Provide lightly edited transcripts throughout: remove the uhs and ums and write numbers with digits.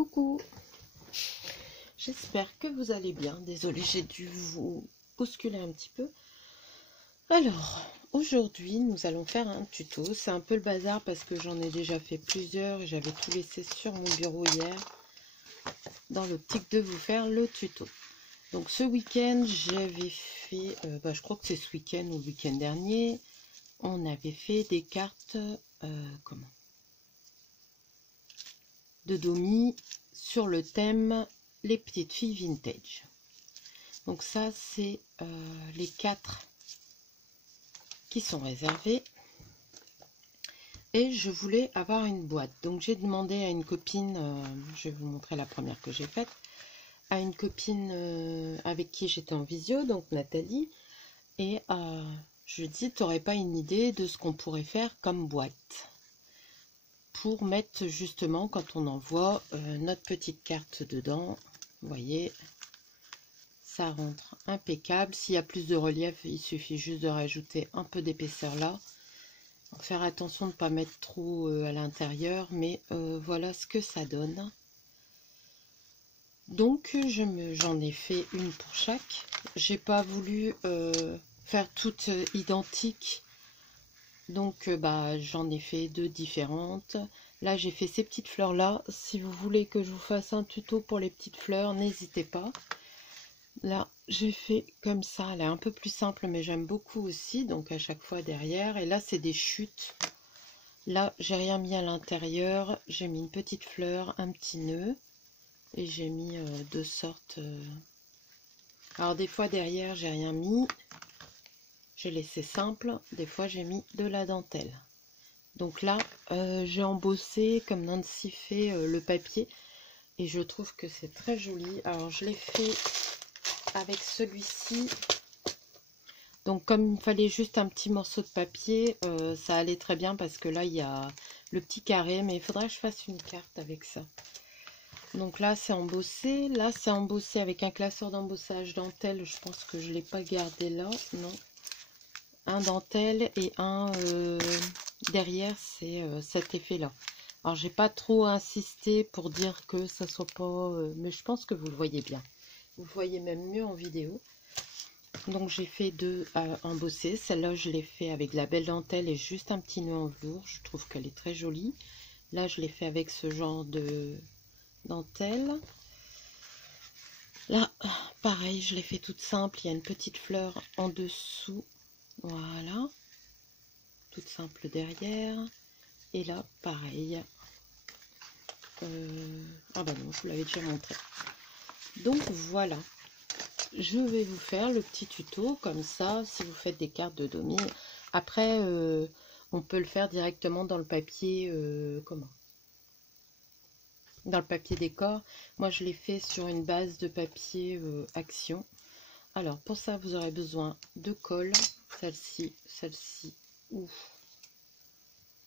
Coucou, j'espère que vous allez bien. Désolée, j'ai dû vous bousculer un petit peu. Alors, aujourd'hui, nous allons faire un tuto. C'est un peu le bazar parce que j'en ai déjà fait plusieurs et j'avais tout laissé sur mon bureau hier dans l'optique de vous faire le tuto. Donc ce week-end, j'avais fait, je crois que c'est ce week-end ou le week-end dernier, on avait fait des cartes, de Domi sur le thème les petites filles vintage. Donc ça c'est les 4 qui sont réservés et je voulais avoir une boîte. Donc j'ai demandé à une copine, je vais vous montrer la première que j'ai faite, à une copine avec qui j'étais en visio, donc Nathalie, et je dis, t'aurais pas une idée de ce qu'on pourrait faire comme boîte pour mettre justement quand on envoie notre petite carte dedans. Vous voyez, ça rentre impeccable. S'il y a plus de relief, il suffit juste de rajouter un peu d'épaisseur là. Faire attention de ne pas mettre trop à l'intérieur, mais voilà ce que ça donne. Donc j'en ai fait une pour chaque. J'ai pas voulu faire toutes identiques. Donc j'en ai fait 2 différentes. Là j'ai fait ces petites fleurs là. Si vous voulez que je vous fasse un tuto pour les petites fleurs, n'hésitez pas. Là j'ai fait comme ça. Elle est un peu plus simple mais j'aime beaucoup aussi. Donc à chaque fois derrière. Et là c'est des chutes. Là j'ai rien mis à l'intérieur. J'ai mis une petite fleur, un petit nœud. Et j'ai mis 2 sortes. Alors des fois derrière j'ai rien mis. J'ai laissé simple, des fois j'ai mis de la dentelle. Donc là, j'ai embossé comme Nancy fait le papier et je trouve que c'est très joli. Alors je l'ai fait avec celui-ci. Donc comme il fallait juste un petit morceau de papier, ça allait très bien parce que là il y a le petit carré, mais il faudrait que je fasse une carte avec ça. Donc là c'est embossé, là c'est embossé avec un classeur d'embossage dentelle. Je pense que je ne l'ai pas gardé là, non. Un dentelle et un derrière, c'est cet effet là. Alors j'ai pas trop insisté pour dire que ça soit pas mais je pense que vous le voyez bien, vous le voyez même mieux en vidéo. Donc j'ai fait 2 embossés. Celle-là je l'ai fait avec de la belle dentelle et juste un petit nœud en velours. Je trouve qu'elle est très jolie. Là je l'ai fait avec ce genre de dentelle. Là pareil, je l'ai fait toute simple. Il y a une petite fleur en dessous, voilà, toute simple derrière. Et là pareil, ah bah non, je vous l'avais déjà montré. Donc voilà, je vais vous faire le petit tuto comme ça si vous faites des cartes de Domi. Après on peut le faire directement dans le papier dans le papier décor. Moi je l'ai fait sur une base de papier Action. Alors pour ça vous aurez besoin de colle, celle-ci ou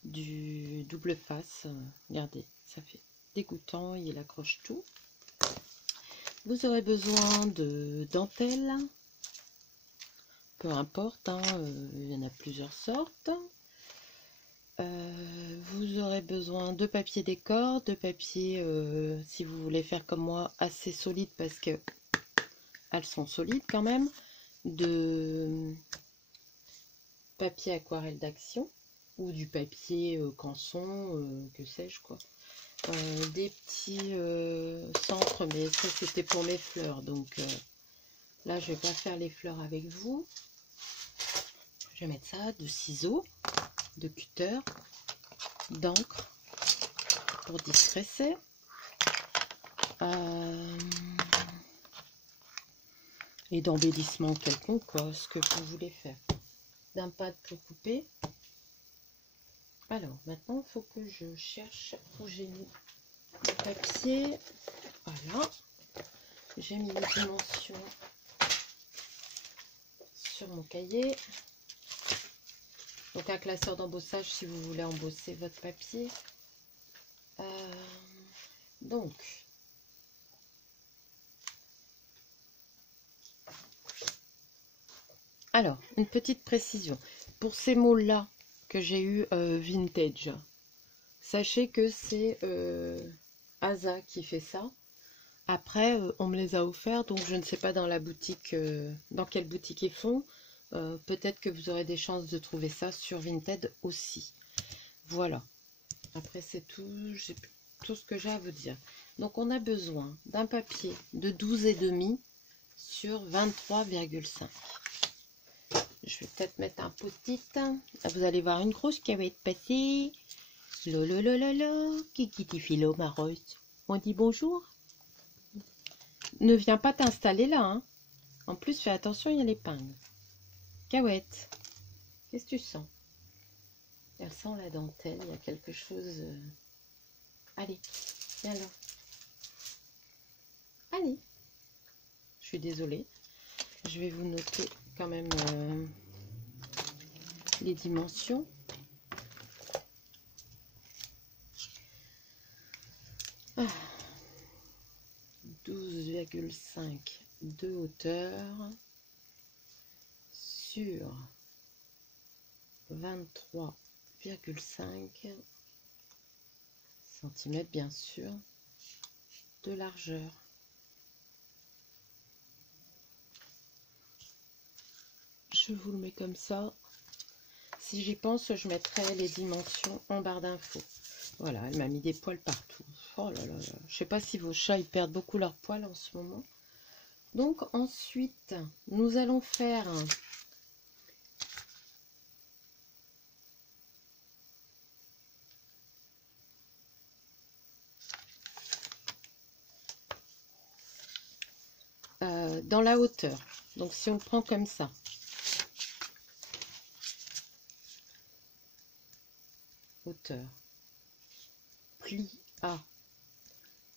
du double face. Regardez, ça fait dégoûtant, il accroche tout. Vous aurez besoin de dentelle, peu importe, hein, il y en a plusieurs sortes. Vous aurez besoin de papier décor, de papier, si vous voulez faire comme moi, assez solide parce que elles sont solides quand même, de papier aquarelle d'Action ou du papier canson, que sais-je quoi. Des petits centres, mais ça c'était pour mes fleurs, donc là je vais pas faire les fleurs avec vous. Je vais mettre ça, de ciseaux, de cutter, d'encre pour distresser, et d'embellissement quelconque, quoi, ce que vous voulez faire, d'un pad pour couper. Alors maintenant il faut que je cherche où j'ai mis le papier. Voilà, j'ai mis les dimensions sur mon cahier. Donc un classeur d'embossage si vous voulez embosser votre papier. Donc alors une petite précision pour ces mots là que j'ai eu vintage, sachez que c'est Asa qui fait ça. Après, on me les a offerts, donc je ne sais pas dans la boutique, dans quelle boutique ils font. Peut-être que vous aurez des chances de trouver ça sur Vinted aussi. Voilà. Après, c'est tout. J'ai tout ce que j'ai à vous dire. Donc, on a besoin d'un papier de 12,5 sur 23,5. Je vais peut-être mettre un post-it. Vous allez voir une grosse qui va être passée. Lololololo, Kikiti Philo Maros. On dit bonjour. Ne viens pas t'installer là, hein. En plus, fais attention, il y a l'épingle. Cahouette, qu'est-ce que tu sens? Elle sent la dentelle, il y a quelque chose... Allez, viens là. Allez. Je suis désolée. Je vais vous noter quand même les dimensions. Ah. 12,5 de hauteur sur 23,5 cm bien sûr de largeur. Je vous le mets comme ça. Si j'y pense, je mettrai les dimensions en barre d'infos. Voilà, elle m'a mis des poils partout. Oh là là là. Je sais pas si vos chats ils perdent beaucoup leurs poils en ce moment. Donc ensuite, nous allons faire dans la hauteur. Donc si on prend comme ça, hauteur, pli à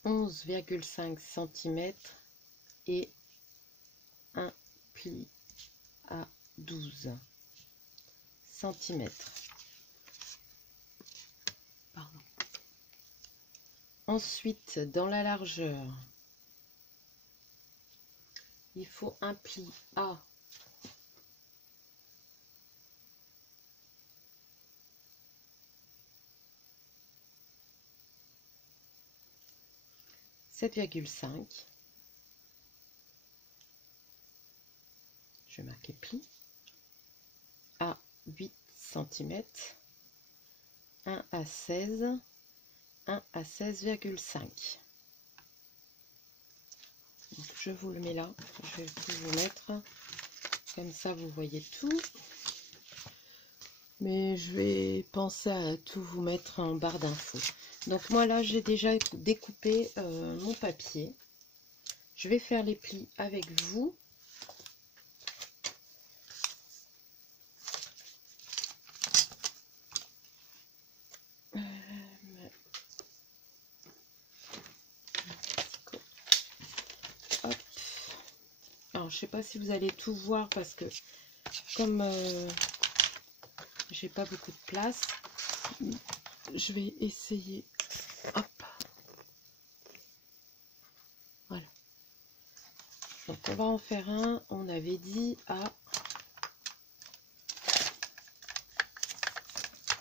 11,5 cm et un pli à 12 cm. Pardon. Ensuite, dans la largeur, il faut un pli à 7,5. Je vais marquer pli à 8 cm, 1 à 16, 1 à 16,5. Je vous le mets là, je vais tout vous mettre, comme ça vous voyez tout. Mais je vais penser à tout vous mettre en barre d'infos. Donc moi là j'ai déjà découpé mon papier. Je vais faire les plis avec vous. Hop. Alors je sais pas si vous allez tout voir parce que comme j'ai pas beaucoup de place, je vais essayer. Hop. Voilà. Donc on va en faire un. On avait dit à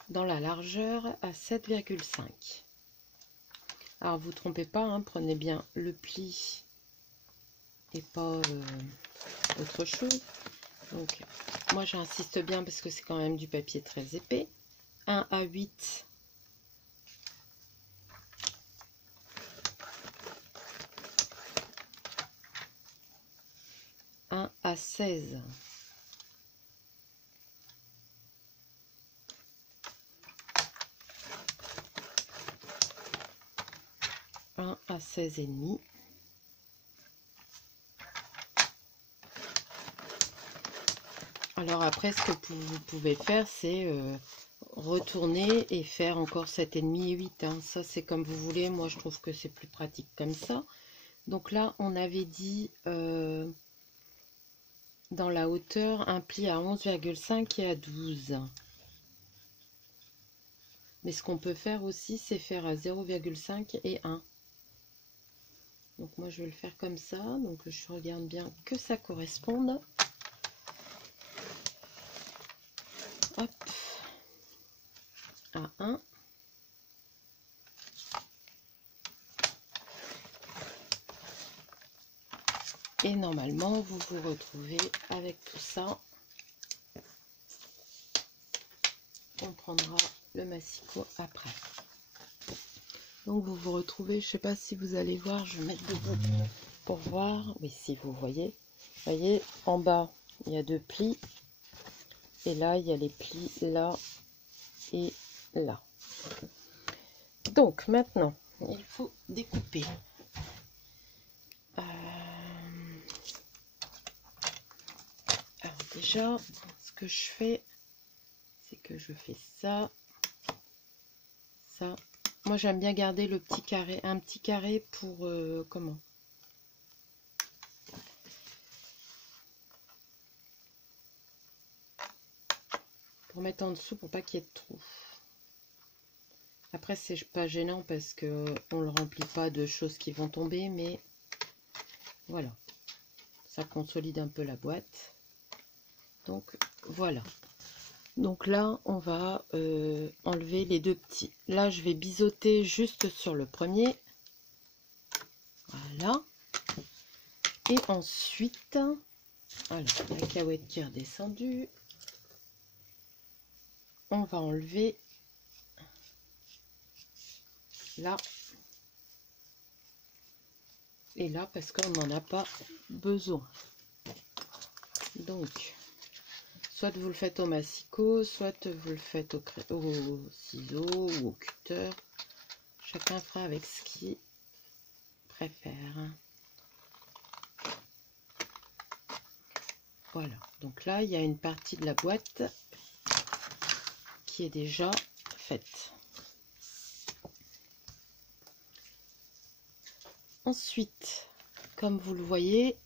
dans la largeur à 7,5. Alors vous trompez pas, hein, prenez bien le pli et pas autre chose. Donc moi j'insiste bien parce que c'est quand même du papier très épais. 1 à 8. À 16. 1 à 16,5. Alors après, ce que vous pouvez faire, c'est retourner et faire encore 7,5 et 8. Hein. Ça, c'est comme vous voulez. Moi, je trouve que c'est plus pratique comme ça. Donc là, on avait dit dans la hauteur un pli à 11,5 et à 12. Mais ce qu'on peut faire aussi, c'est faire à 0,5 et 1. Donc moi, je vais le faire comme ça. Donc je regarde bien que ça corresponde. Hop. À 1. Et normalement, vous vous retrouvez avec tout ça. On prendra le massicot après. Donc vous vous retrouvez, je sais pas si vous allez voir, je vais mettre debout pour voir. Oui, si vous voyez. Vous voyez, en bas, il y a 2 plis. Et là, il y a les plis là et là. Donc maintenant, il faut découper. Alors déjà, ce que je fais, c'est que je fais ça, ça. Moi, j'aime bien garder le petit carré, un petit carré pour comment? Pour mettre en dessous pour pas qu'il y ait de trous. Après, c'est pas gênant parce que on le remplit pas de choses qui vont tomber, mais voilà, ça consolide un peu la boîte. Donc voilà. Donc là, on va enlever les 2 petits. Là, je vais biseauter juste sur le premier. Voilà. Et ensuite, alors, la cacahuète qui est redescendue. On va enlever là et là parce qu'on n'en a pas besoin. Donc, soit vous le faites au massicot, soit vous le faites au ciseau ou au cutter. Chacun fera avec ce qu'il préfère. Voilà. Donc là, il y a une partie de la boîte qui est déjà faite. Ensuite, comme vous le voyez,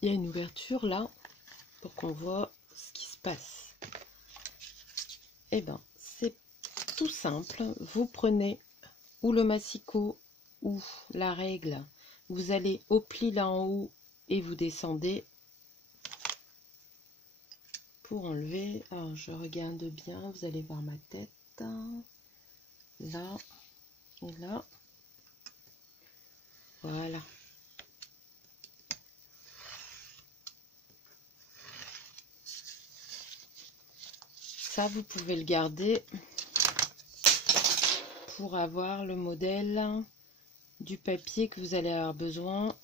il y a une ouverture là pour qu'on voit ce qui se passe. Et ben, c'est tout simple. Vous prenez ou le massicot ou la règle. Vous allez au pli là en haut et vous descendez pour enlever. Alors, je regarde bien. Vous allez voir ma tête. Là et là. Voilà. Ça, vous pouvez le garder pour avoir le modèle du papier que vous allez avoir besoin,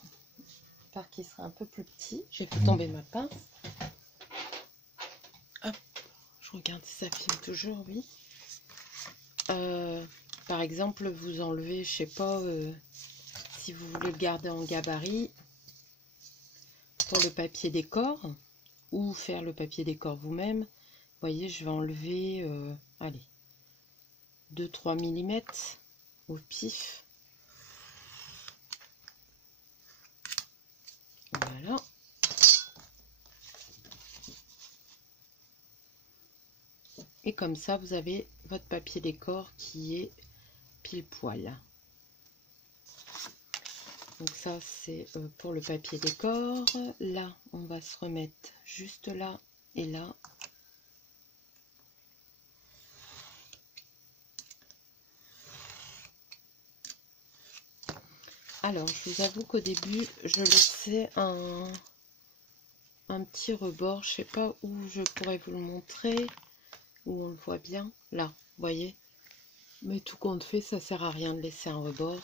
par qui sera un peu plus petit. J'ai fait tomber ma pince. Hop, je regarde si ça filme toujours, oui. Par exemple, vous enlevez, je sais pas, si vous voulez le garder en gabarit pour le papier décor ou faire le papier décor vous-même. Vous voyez, je vais enlever, allez, 2-3 mm au pif. Voilà. Et comme ça, vous avez votre papier décor qui est pile poil. Donc ça, c'est pour le papier décor. Là, on va se remettre juste là et là. Alors, je vous avoue qu'au début, je laissais un petit rebord. Je sais pas où je pourrais vous le montrer, où on le voit bien. Là, vous voyez. Mais tout compte fait, ça sert à rien de laisser un rebord.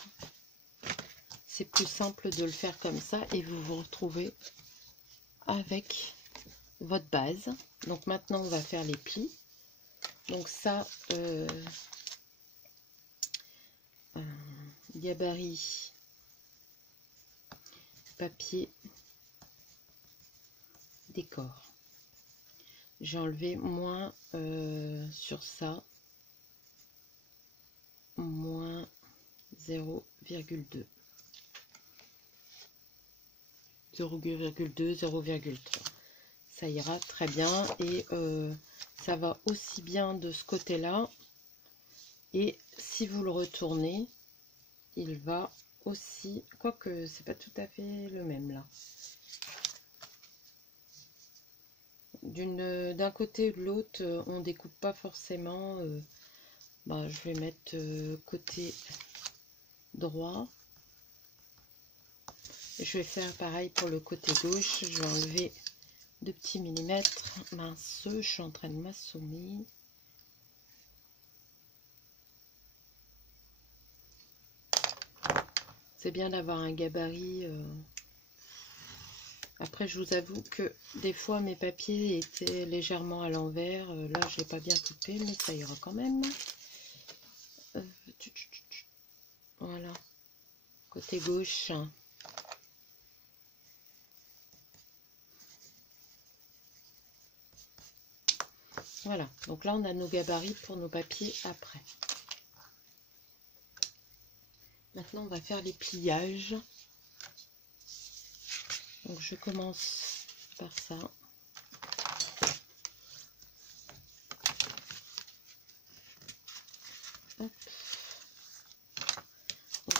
C'est plus simple de le faire comme ça et vous vous retrouvez avec votre base. Donc maintenant, on va faire les plis. Donc ça, gabarit, papier, décor. J'ai enlevé moins sur ça, moins 0,2. 0,2, 0,3. Ça ira très bien et ça va aussi bien de ce côté-là. Et si vous le retournez, il va aussi, quoique c'est pas tout à fait le même là. D'un côté ou de l'autre, on découpe pas forcément. Je vais mettre côté droit. Je vais faire pareil pour le côté gauche. Je vais enlever 2 petits millimètres. Mince, je suis en train de m'assommer. C'est bien d'avoir un gabarit. Après, je vous avoue que des fois, mes papiers étaient légèrement à l'envers. Là, je ne l'ai pas bien coupé, mais ça ira quand même. Voilà. Côté gauche. Voilà. Donc là, on a nos gabarits pour nos papiers après. Maintenant, on va faire les pliages. Donc, je commence par ça.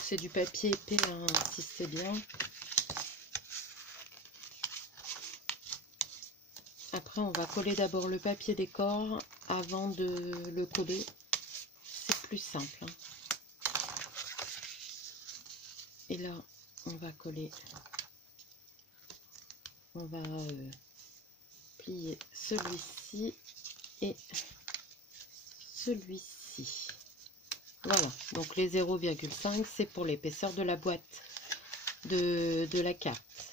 C'est du papier épais, hein, insistez bien. Après, on va coller d'abord le papier décor avant de le coller. C'est plus simple. Hein. Et là, on va coller. On va plier celui-ci et celui-ci. Voilà, donc les 0,5 c'est pour l'épaisseur de la boîte de la carte.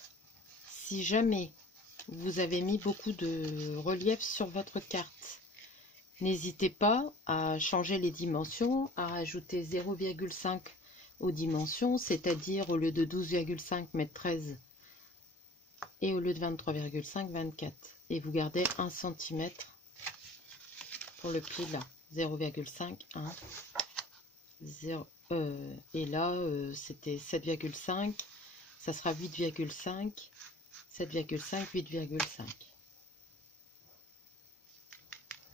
Si jamais vous avez mis beaucoup de relief sur votre carte, n'hésitez pas à changer les dimensions, à ajouter 0,5 aux dimensions, c'est-à-dire au lieu de 12,5 mettre 13 et au lieu de 23,5 24. Et vous gardez 1 cm pour le pli là, 0,5, 1. 0, et là c'était 7,5, ça sera 8,5, 7,5, 8,5.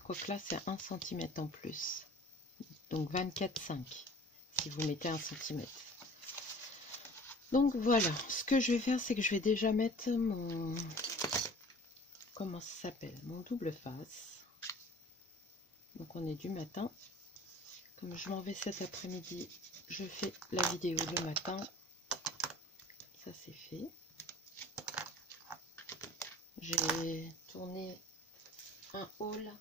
Quoique là c'est 1 cm en plus, donc 24,5 si vous mettez 1 cm. Donc voilà, ce que je vais faire, c'est que je vais déjà mettre mon, comment ça s'appelle, mon double face. Donc on est du matin. Comme je m'en vais cet après-midi, je fais la vidéo le matin. Ça c'est fait. J'ai tourné un haul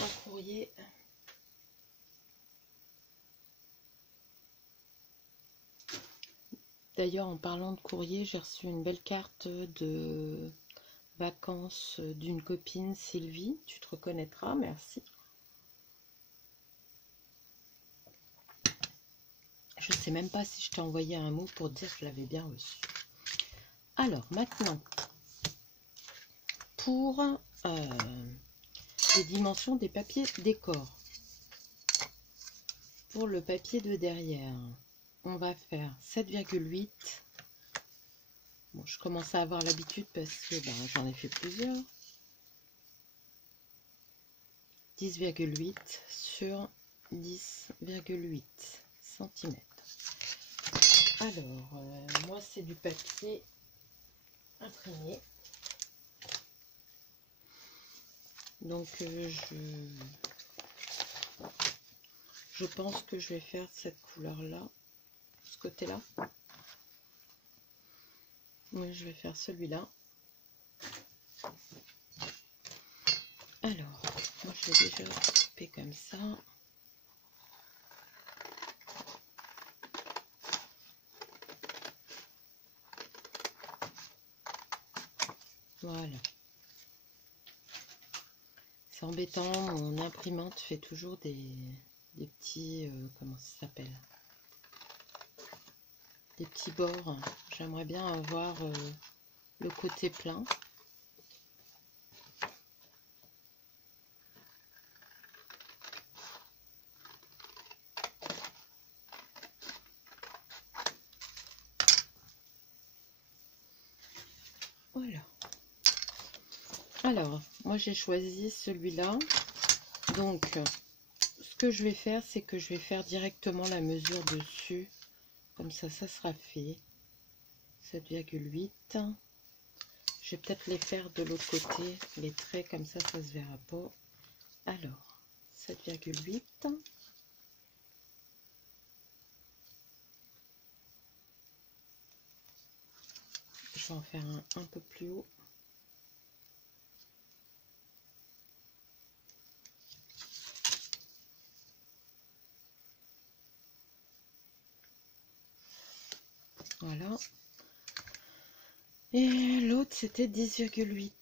en courrier. D'ailleurs, en parlant de courrier, j'ai reçu une belle carte de vacances d'une copine, Sylvie. Tu te reconnaîtras, merci. Je ne sais même pas si je t'ai envoyé un mot pour dire que je l'avais bien reçu. Alors, maintenant, pour les dimensions des papiers décor. Pour le papier de derrière, on va faire 7,8. Bon, je commence à avoir l'habitude parce que j'en ai fait plusieurs. 10,8 sur 10,8 cm. Alors, moi c'est du papier imprimé. Donc je pense que je vais faire cette couleur-là, ce côté-là. Oui, je vais faire celui-là. Alors, moi je l'ai déjà coupé comme ça. Voilà. C'est embêtant, mon imprimante fait toujours des petits, comment ça s'appelle? Des petits bords. J'aimerais bien avoir le côté plein. Voilà. Alors, moi j'ai choisi celui-là. Donc, ce que je vais faire, c'est que je vais faire directement la mesure dessus. Comme ça, ça sera fait. 7,8. Je vais peut-être les faire de l'autre côté, les traits, comme ça, ça se verra pas. Alors, 7,8. vais en faire un peu plus haut. Voilà. Et l'autre, c'était 10,8.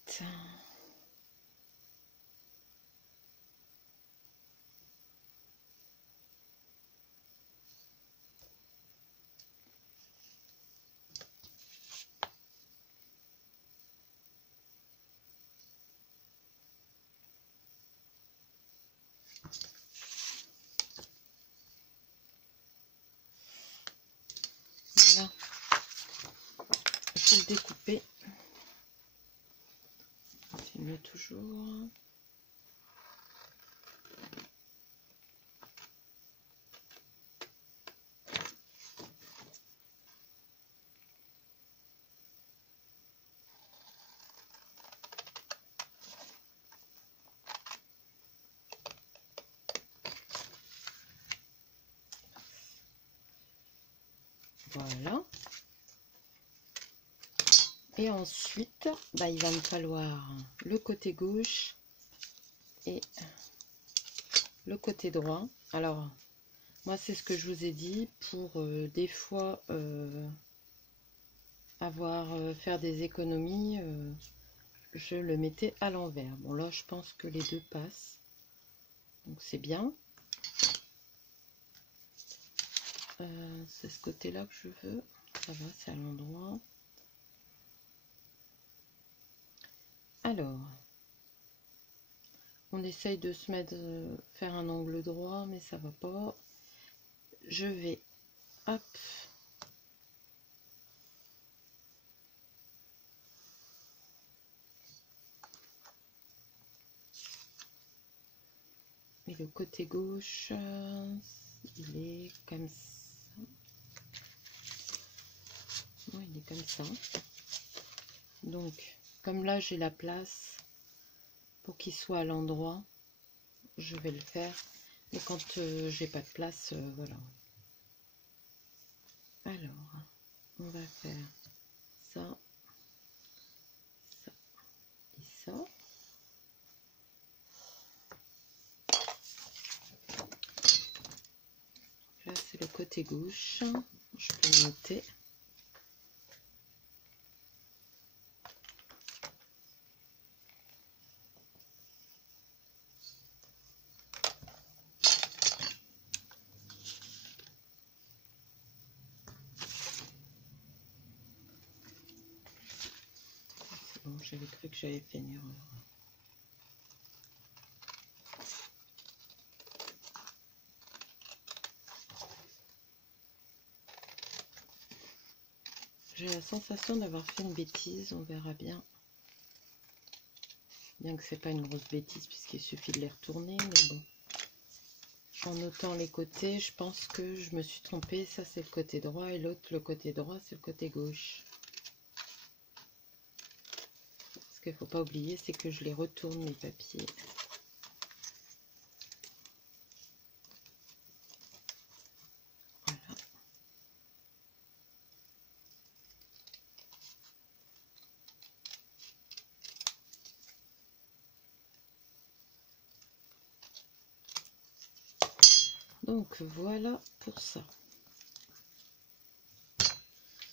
Voilà. Je vais le découper. C'est mieux toujours. Voilà. Et ensuite, bah, il va me falloir le côté gauche et le côté droit. Alors, moi, c'est ce que je vous ai dit pour des fois faire des économies. Je le mettais à l'envers. Bon, là, je pense que les deux passent. Donc, c'est bien. C'est ce côté-là que je veux. Ça va, c'est à l'endroit. Alors, on essaye de se mettre, faire un angle droit, mais ça va pas. Je vais, hop, et le côté gauche, il est comme ça. Non, il est comme ça. Donc, comme là j'ai la place pour qu'il soit à l'endroit, je vais le faire. Mais quand j'ai pas de place, voilà. Alors, on va faire ça, ça et ça. Là, c'est le côté gauche. Je peux le noter. C'est bon, j'avais cru que j'avais fait une erreur. J'ai la sensation d'avoir fait une bêtise, on verra bien. Bien que c'est pas une grosse bêtise puisqu'il suffit de les retourner, mais bon. En notant les côtés, je pense que je me suis trompée. Ça, c'est le côté droit et l'autre, le côté droit, c'est le côté gauche. Ce qu'il ne faut pas oublier, c'est que je les retourne, mes papiers. Voilà. Donc, voilà pour ça.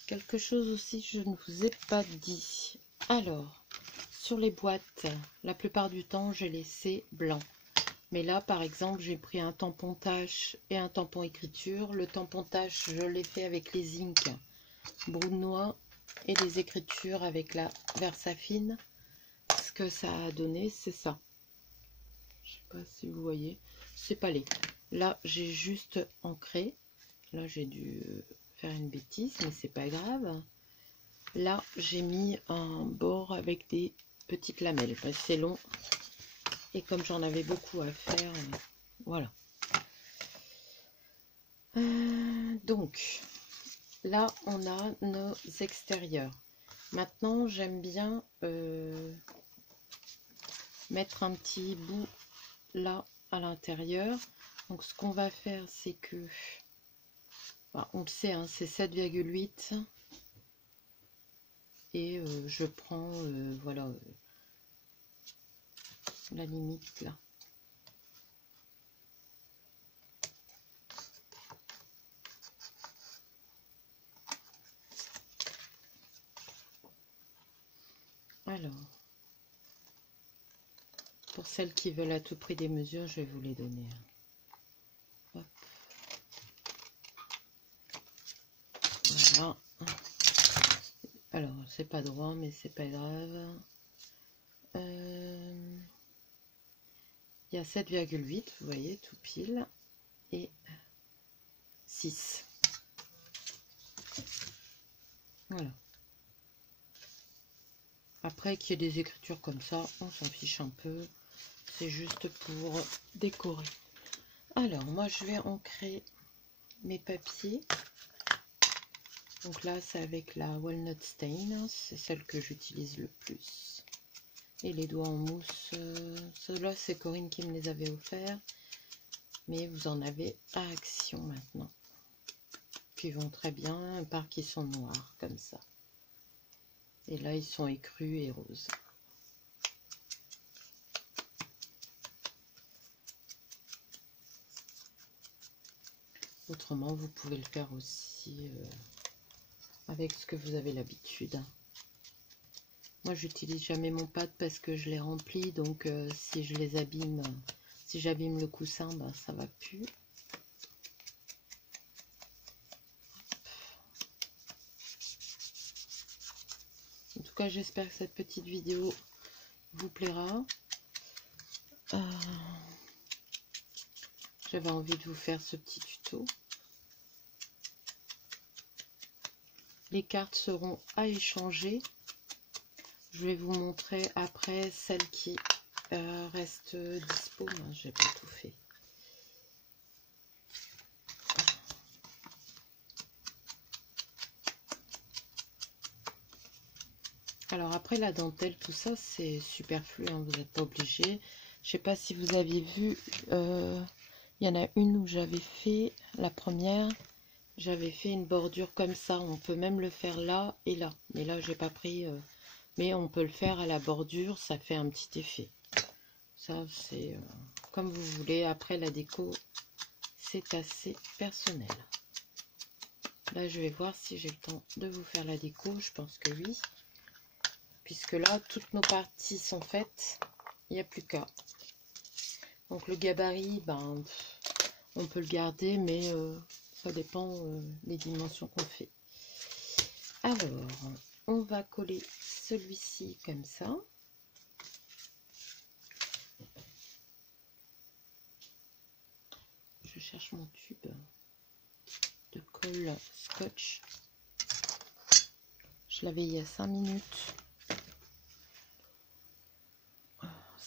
Quelque chose aussi, je ne vous ai pas dit. Alors, sur les boîtes, la plupart du temps, j'ai laissé blanc. Mais là, par exemple, j'ai pris un tampon tâche et un tampon écriture. Le tampon tâche, je l'ai fait avec les inks Brunois et les écritures avec la Versafine. Ce que ça a donné, c'est ça. Je sais pas si vous voyez. C'est pas laid. Là, j'ai juste ancré. Là, j'ai dû faire une bêtise, mais c'est pas grave. Là, j'ai mis un bord avec des petites lamelles. C'est long. Et comme j'en avais beaucoup à faire, voilà. Donc, là, on a nos extérieurs. Maintenant, j'aime bien mettre un petit bout là à l'intérieur. Donc, ce qu'on va faire, c'est que, bah, on le sait, hein, c'est 7,8. et je prends voilà la limite là. Alors, pour celles qui veulent à tout prix des mesures, je vais vous les donner. Hop. Voilà. Alors, c'est pas droit, mais c'est pas grave. Il y a 7,8, vous voyez, tout pile, et 6. Voilà. Après, qu'il y ait des écritures comme ça, on s'en fiche un peu. C'est juste pour décorer. Alors, moi, je vais ancrer mes papiers. Donc là, c'est avec la Walnut Stain. C'est celle que j'utilise le plus. Et les doigts en mousse, ceux-là, c'est Corinne qui me les avait offerts. Mais vous en avez à Action maintenant. Qui vont très bien, à part qu'ils sont noirs, comme ça. Et là, ils sont écrus et roses. Autrement, vous pouvez le faire aussi avec ce que vous avez l'habitude. Moi, j'utilise jamais mon pad parce que je les remplis. Donc, si je les abîme, si j'abîme le coussin, ben, ça va plus. En tout cas, j'espère que cette petite vidéo vous plaira. J'avais envie de vous faire ce petit tuto. Les cartes seront à échanger. Je vais vous montrer après celles qui restent dispo. Moi, j'ai pas tout fait. Alors après la dentelle, tout ça c'est superflu, hein, vous n'êtes pas obligé. Je sais pas si vous aviez vu, il y en a une où j'avais fait, la première, j'avais fait une bordure comme ça. On peut même le faire là et là. Mais là j'ai pas pris, mais on peut le faire à la bordure, ça fait un petit effet. Ça c'est comme vous voulez. Après la déco, c'est assez personnel. Là je vais voir si j'ai le temps de vous faire la déco, je pense que oui. Puisque là, toutes nos parties sont faites, il n'y a plus qu'à. Donc le gabarit, ben, on peut le garder, mais ça dépend des dimensions qu'on fait. Alors, on va coller celui-ci comme ça. Je cherche mon tube de colle scotch. Je l'avais il y a 5 minutes.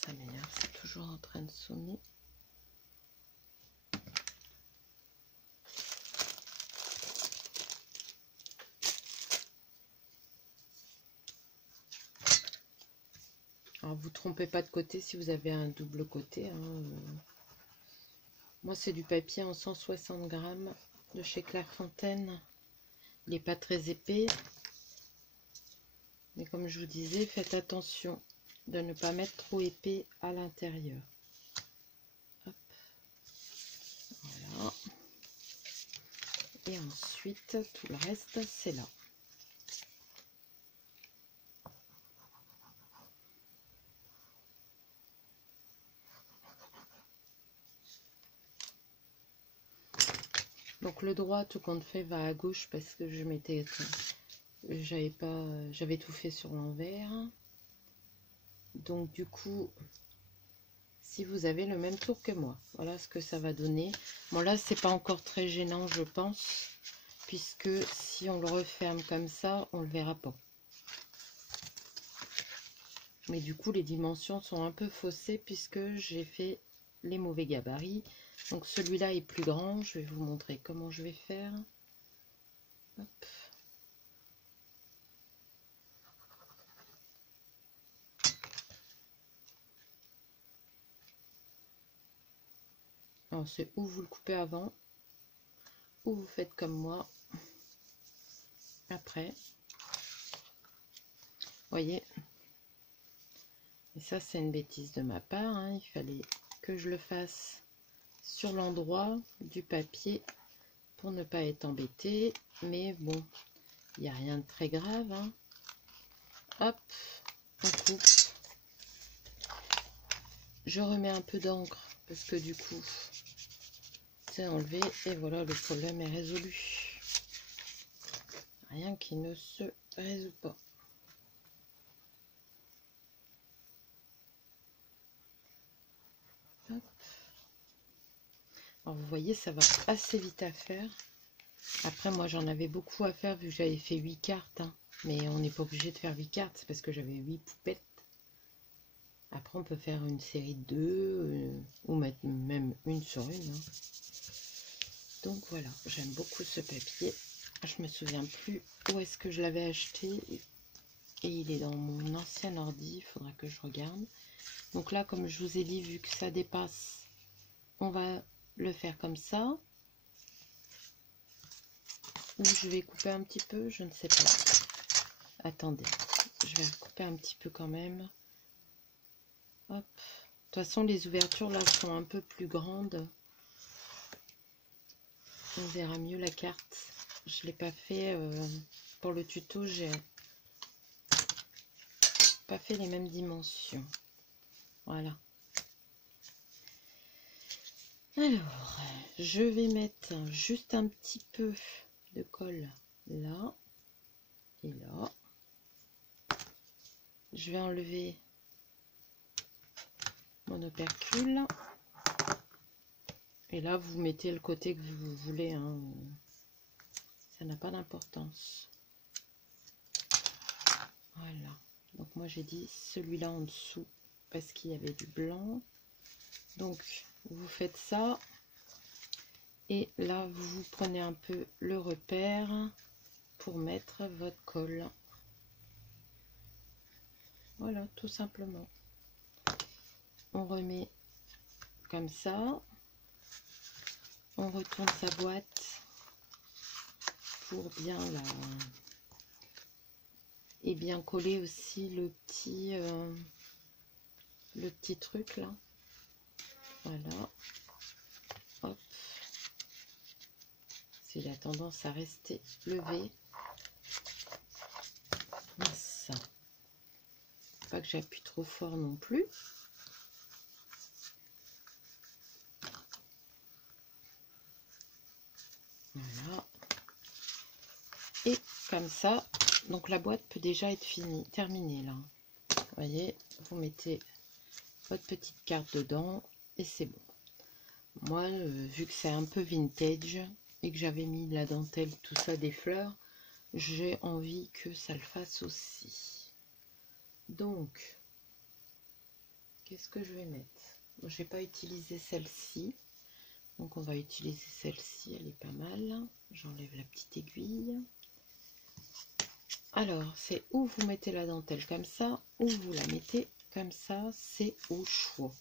Ça m'énerve, c'est toujours en train de sonner. Alors vous trompez pas de côté si vous avez un double côté. Hein. Moi c'est du papier en 160 grammes de chez Clairefontaine. Il n'est pas très épais. Mais comme je vous disais, faites attention de ne pas mettre trop épais à l'intérieur. Voilà. Et ensuite, tout le reste, c'est là. Donc le droit, tout compte fait, va à gauche parce que je m'étais... J'avais tout fait sur l'envers. Donc du coup... Si vous avez le même tour que moi, voilà ce que ça va donner. Bon là c'est pas encore très gênant je pense, puisque si on le referme comme ça, on le verra pas. Mais du coup les dimensions sont un peu faussées puisque j'ai fait les mauvais gabarits. Donc celui-là est plus grand, je vais vous montrer comment je vais faire. Hop. Alors c'est où vous le coupez avant, ou vous faites comme moi après. Voyez. Et ça, c'est une bêtise de ma part, hein. Il fallait que je le fasse sur l'endroit du papier pour ne pas être embêté. Mais bon, il n'y a rien de très grave, hein. Hop, on coupe. Je remets un peu d'encre parce que du coup, c'est enlevé. Et voilà, le problème est résolu. Rien qui ne se résout pas. Hop. Alors vous voyez, ça va assez vite à faire. Après, moi, j'en avais beaucoup à faire vu que j'avais fait 8 cartes. Hein. Mais on n'est pas obligé de faire 8 cartes, c'est parce que j'avais 8 poupettes. Après, on peut faire une série de 2 ou mettre même une sur une. Hein. Donc voilà, j'aime beaucoup ce papier. Je me souviens plus où est-ce que je l'avais acheté. Et il est dans mon ancien ordi, il faudra que je regarde. Donc là, comme je vous ai dit, vu que ça dépasse, on va le faire comme ça. Ou je vais couper un petit peu, je ne sais pas. Attendez, je vais couper un petit peu quand même. Hop. De toute façon, les ouvertures là sont un peu plus grandes. On verra mieux la carte. Je ne l'ai pas fait pour le tuto, j'ai pas fait les mêmes dimensions. Voilà. Alors, je vais mettre juste un petit peu de colle là et là. Je vais enlever mon opercule. Et là, vous mettez le côté que vous voulez. Hein. Ça n'a pas d'importance. Voilà. Donc moi, j'ai dit celui-là en dessous parce qu'il y avait du blanc. Donc, vous faites ça. Et là, vous prenez un peu le repère pour mettre votre colle. Voilà, tout simplement. On remet comme ça. On retourne sa boîte pour bien la... Et bien coller aussi le petit truc là. Voilà. Hop. Il a tendance à rester levé. Ça. Pas que j'appuie trop fort non plus. Voilà. Et comme ça, donc la boîte peut déjà être terminée là. Vous voyez, vous mettez votre petite carte dedans et c'est bon. Moi, vu que c'est un peu vintage et que j'avais mis de la dentelle, tout ça, des fleurs, j'ai envie que ça le fasse aussi. Donc, qu'est-ce que je vais mettre? Je n'ai pas utilisé celle-ci. Donc on va utiliser celle-ci, elle est pas mal. J'enlève la petite aiguille. Alors, c'est où vous mettez la dentelle comme ça, ou vous la mettez comme ça, c'est au choix.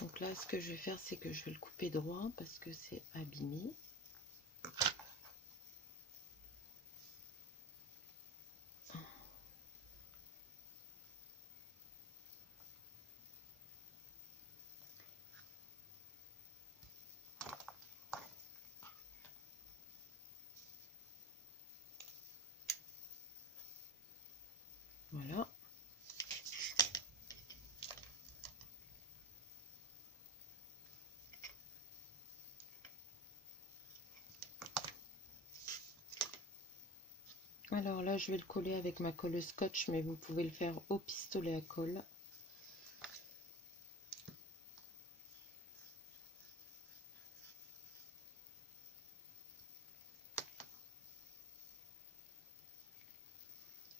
Donc là, ce que je vais faire, c'est que je vais le couper droit parce que c'est abîmé. Voilà. Alors là, je vais le coller avec ma colle scotch, mais vous pouvez le faire au pistolet à colle.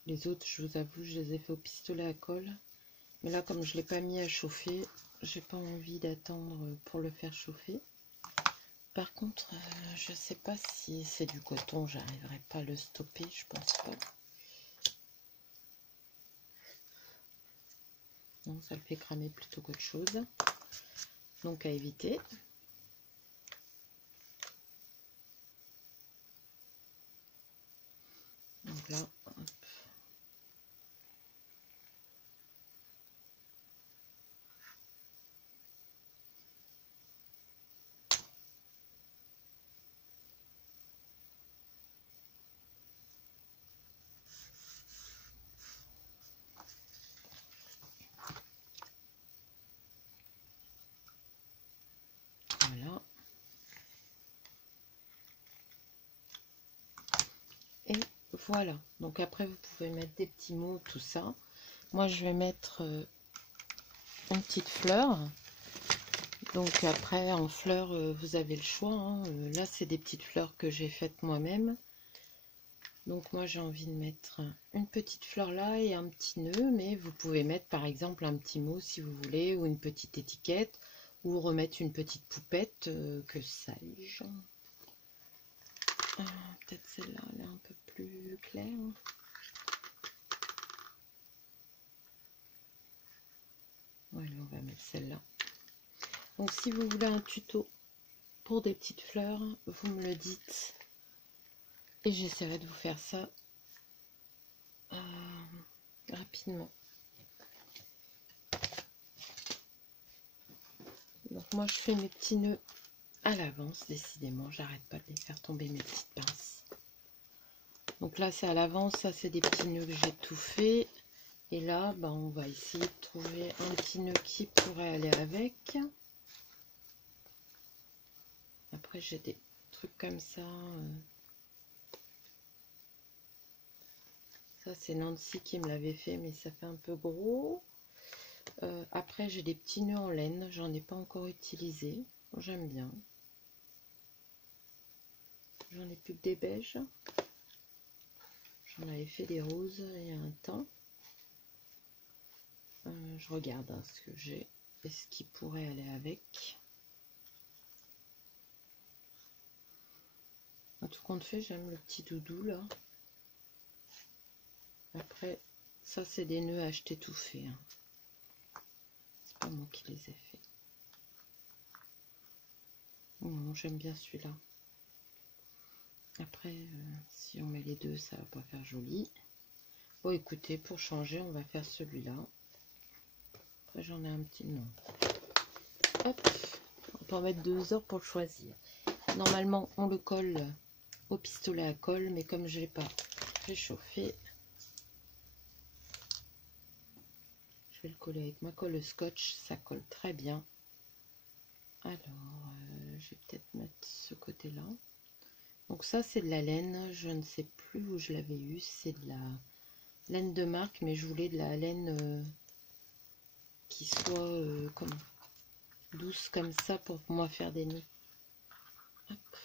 Les autres, je vous avoue, je les ai fait au pistolet à colle. Mais là, comme je ne l'ai pas mis à chauffer, j'ai pas envie d'attendre pour le faire chauffer. Par contre, je sais pas si c'est du coton, j'arriverai pas à le stopper, je pense pas. Non, ça le fait cramer plutôt qu'autre chose. Donc à éviter. Donc là, hop. Voilà, donc après vous pouvez mettre des petits mots, tout ça. Moi je vais mettre une petite fleur. Donc après en fleurs vous avez le choix, hein. Là c'est des petites fleurs que j'ai faites moi-même. Donc moi j'ai envie de mettre une petite fleur là et un petit nœud, mais vous pouvez mettre par exemple un petit mot si vous voulez, ou une petite étiquette, ou remettre une petite poupette, que sais-je. Peut-être celle-là, elle est un peu plus claire. Voilà, on va mettre celle-là. Donc si vous voulez un tuto pour des petites fleurs, vous me le dites. Et j'essaierai de vous faire ça rapidement. Donc moi je fais mes petits nœuds à l'avance, décidément, j'arrête pas de les faire tomber mes petites pinces. Donc là c'est à l'avance, ça c'est des petits nœuds que j'ai tout fait. Et là bah, on va essayer de trouver un petit nœud qui pourrait aller avec. Après j'ai des trucs comme ça. Ça c'est Nancy qui me l'avait fait, mais ça fait un peu gros. Après j'ai des petits nœuds en laine, j'en ai pas encore utilisé. J'aime bien. J'en ai plus que des beiges. J'en avais fait des roses il y a un temps. Je regarde ce que j'ai et ce qui pourrait aller avec. En tout compte fait, j'aime le petit doudou là. Après, ça c'est des nœuds achetés tout faits. Hein. C'est pas moi qui les ai faits. Non, j'aime bien celui-là. Après, si on met les deux, ça va pas faire joli. Bon, écoutez, pour changer, on va faire celui-là. Après, j'en ai un petit nom. Hop, on peut en mettre 2 heures pour le choisir. Normalement, on le colle au pistolet à colle, mais comme je l'ai pas réchauffé, je vais le coller avec ma colle scotch. Ça colle très bien. Alors, je vais peut-être mettre ce côté-là. Donc ça, c'est de la laine. Je ne sais plus où je l'avais eu. C'est de la laine de marque, mais je voulais de la laine qui soit comme douce comme ça pour moi faire des nœuds. Hop.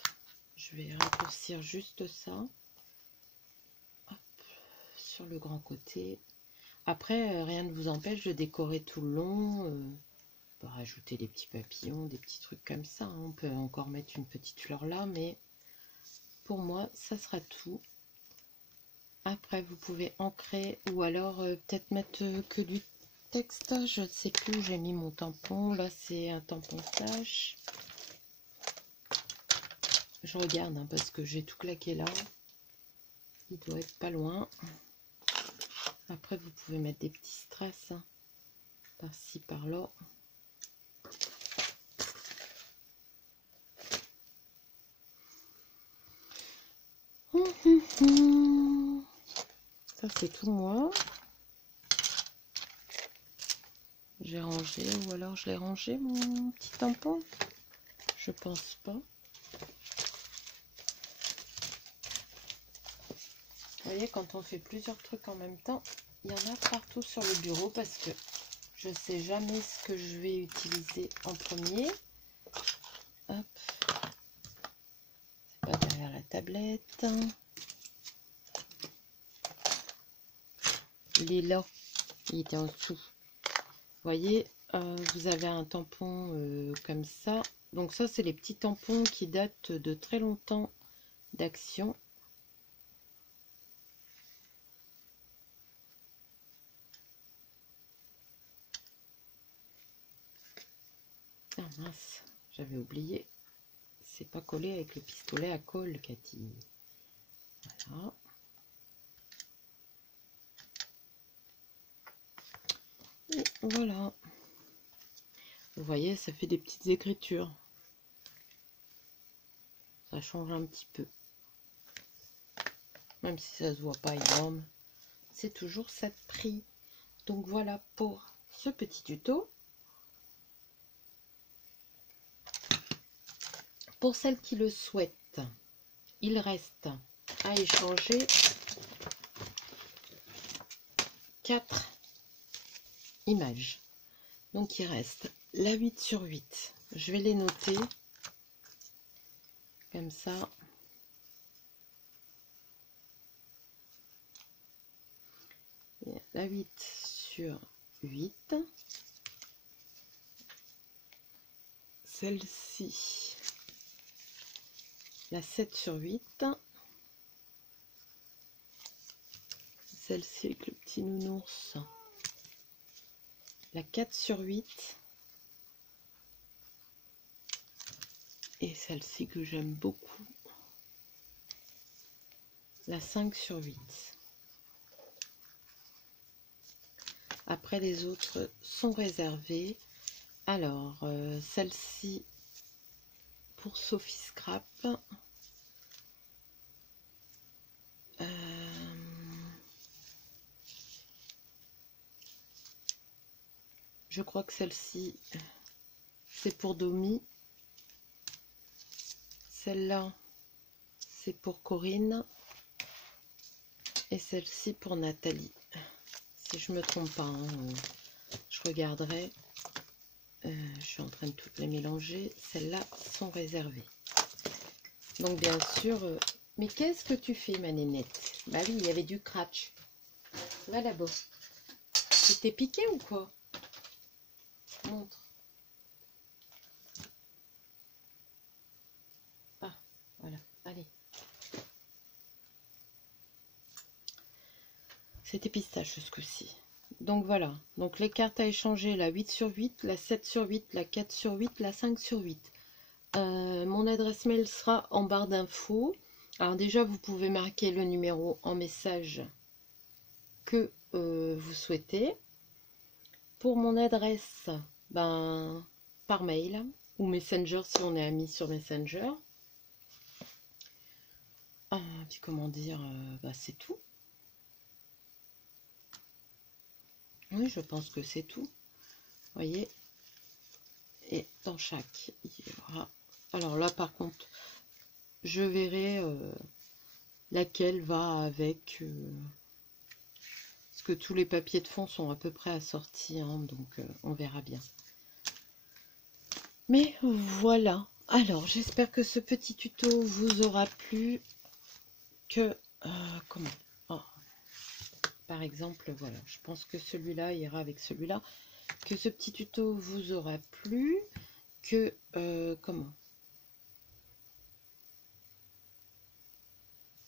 Je vais raccourcir juste ça. Hop. Sur le grand côté. Après, rien ne vous empêche de décorer tout le long. On peut rajouter des petits papillons, des petits trucs comme ça. Hein. On peut encore mettre une petite fleur là, mais pour moi, ça sera tout. Après, vous pouvez ancrer ou alors peut-être mettre que du texte. Je ne sais plus où j'ai mis mon tampon. Là, c'est un tampon flash. Je regarde hein, parce que j'ai tout claqué là. Il doit être pas loin. Après, vous pouvez mettre des petits strass hein, par-ci, par-là. Ça, c'est tout moi. J'ai rangé, ou alors je l'ai rangé mon petit tampon. Je pense pas. Vous voyez, quand on fait plusieurs trucs en même temps, il y en a partout sur le bureau parce que je sais jamais ce que je vais utiliser en premier. Hop. C'est pas derrière la tablette. Il est là. Il était en dessous. Vous voyez, vous avez un tampon comme ça. Donc ça, c'est les petits tampons qui datent de très longtemps d'Action. Ah mince, j'avais oublié. C'est pas collé avec le pistolet à colle, Cathy. Voilà. Et voilà. Vous voyez, ça fait des petites écritures. Ça change un petit peu. Même si ça se voit pas énorme, c'est toujours ça de prix. Donc voilà pour ce petit tuto. Pour celles qui le souhaitent, il reste à échanger 4 images. Donc il reste la 8 sur 8. Je vais les noter comme ça. La 8 sur 8. Celle-ci, la 7 sur 8. Celle-ci avec le petit nounours, la 4 sur 8. Et celle-ci que j'aime beaucoup, la 5 sur 8. Après, les autres sont réservées. Alors, celle-ci pour Sophie Scrap. Je crois que celle-ci, c'est pour Domi. Celle-là, c'est pour Corinne. Et celle-ci pour Nathalie. Si je me trompe pas, hein, je regarderai. Je suis en train de toutes les mélanger. Celles-là sont réservées. Donc bien sûr... Mais qu'est-ce que tu fais, ma nénette? Bah oui, il y avait du cratch. Va là-bas. Tu t'es piqué ou quoi? Montre. Ah, voilà. Allez. C'était pistache ce coup-ci. Donc voilà. Donc les cartes à échanger, la 8 sur 8, la 7 sur 8, la 4 sur 8, la 5 sur 8. Mon adresse mail sera en barre d'infos. Alors déjà, vous pouvez marquer le numéro en message que vous souhaitez. Pour mon adresse, ben, par mail ou Messenger si on est amis sur Messenger. Puis comment dire, bah, c'est tout. Oui, je pense que c'est tout. Vous voyez. Et dans chaque, il y aura... Alors là, par contre, je verrai laquelle va avec... parce que tous les papiers de fond sont à peu près assortis, hein, donc on verra bien. Mais voilà. Alors, j'espère que ce petit tuto vous aura plu. Que... comment par exemple, voilà. Je pense que celui-là ira avec celui-là. Que ce petit tuto vous aura plu. Que... comment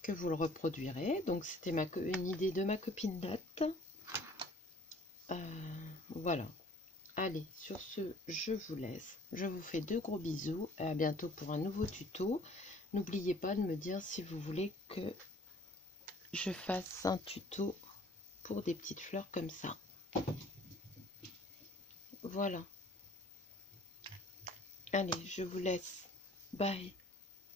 que vous le reproduirez. Donc c'était une idée de ma copine Date. Voilà. Allez, sur ce, je vous laisse. Je vous fais de gros bisous. Et à bientôt pour un nouveau tuto. N'oubliez pas de me dire si vous voulez que je fasse un tuto pour des petites fleurs comme ça. Voilà. Allez, je vous laisse. Bye.